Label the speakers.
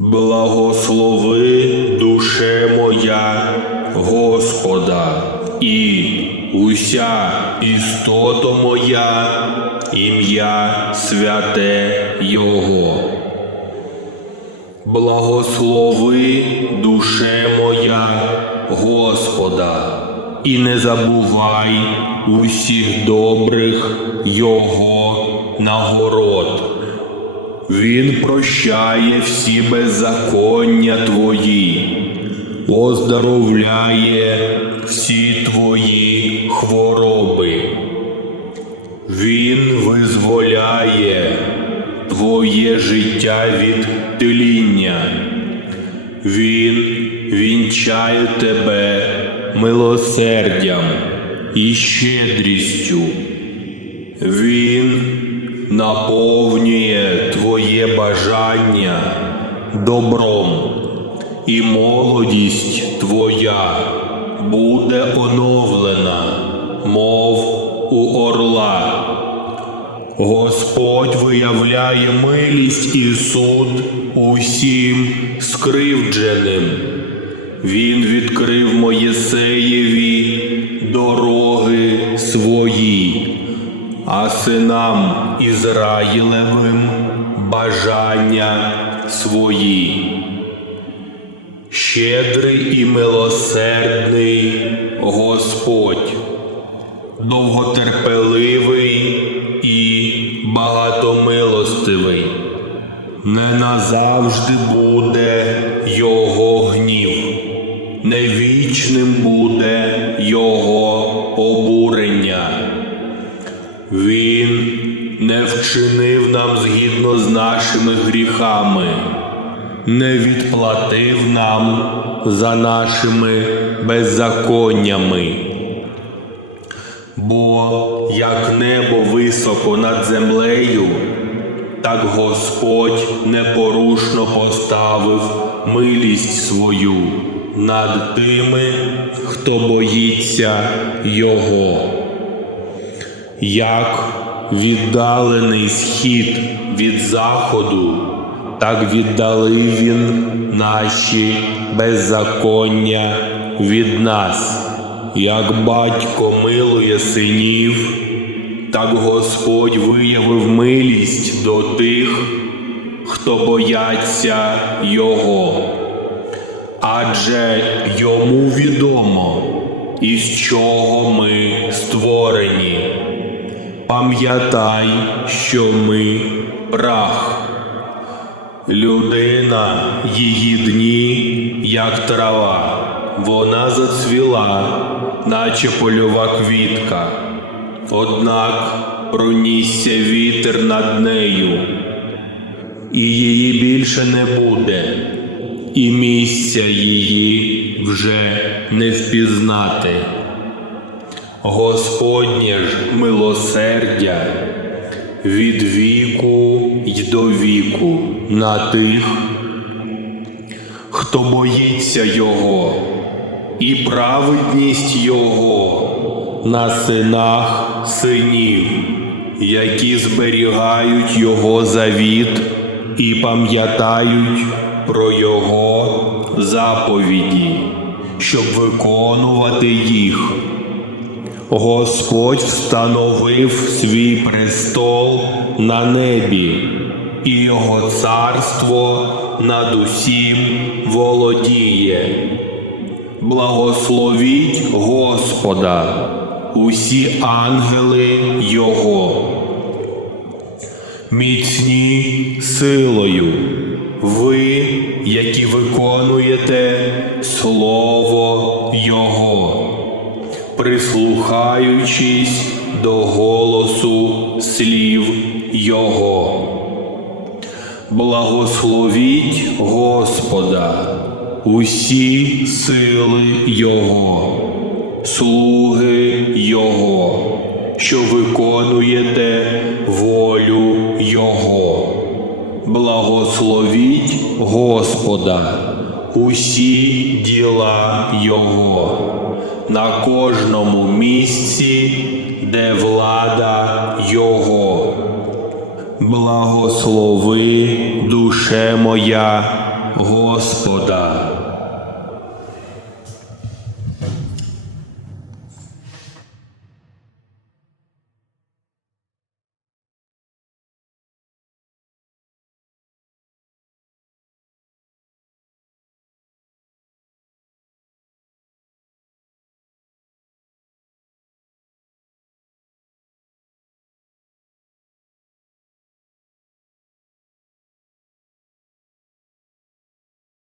Speaker 1: Благослови душе моя Господа, і уся істота моя, ім'я святе Його. Благослови душе моя Господа, і не забувай усіх добрих Його нагород. Він прощає всі беззаконня твої, оздоровляє всі твої хвороби. Він визволяє твоє життя від тління. Він вінчає тебе милосердям і щедрістю. Він наповнює твоє бажання добром, і молодість твоя буде оновлена, мов у орла. Господь виявляє милість і суд усім скривдженим. Він відкрив Моєсеєві дороги свої, а синам Ізраїлевим бажання свої. Щедрий і милосердний Господь, довготерпеливий і багатомилостивий. Не назавжди буде його гнів, не вічним буде згідно з нашими гріхами, не відплатив нам за нашими беззаконнями. Бо як небо високо над землею, так Господь непорушно поставив милість свою над тими, хто боїться Його. Як віддалений схід від заходу, так віддалив він наші беззаконня від нас. Як батько милує синів, так Господь виявив милість до тих, хто бояться Його. Адже йому відомо, із чого ми створені. Пам'ятай, що ми прах. Людина, її дні, як трава, вона зацвіла, наче польова квітка. Однак пронісся вітер над нею, і її більше не буде, і місця її вже не впізнати. Господнє ж милосердя від віку й до віку на тих, хто боїться Його, і праведність Його на синах синів, які зберігають Його завіт і пам'ятають про Його заповіді, щоб виконувати їх. Господь встановив свій престол на небі, і його царство над усім володіє. Благословіть Господа, усі ангели Його, міцні силою, ви, які виконуєте Слово Його прислухаючись до голосу слів Його. Благословіть Господа, усі сили Його, слуги Його, що виконуєте волю Його. Благословіть Господа, усі діла Його на кожному місці, де влада Його. Благослови, душе моя, Господа.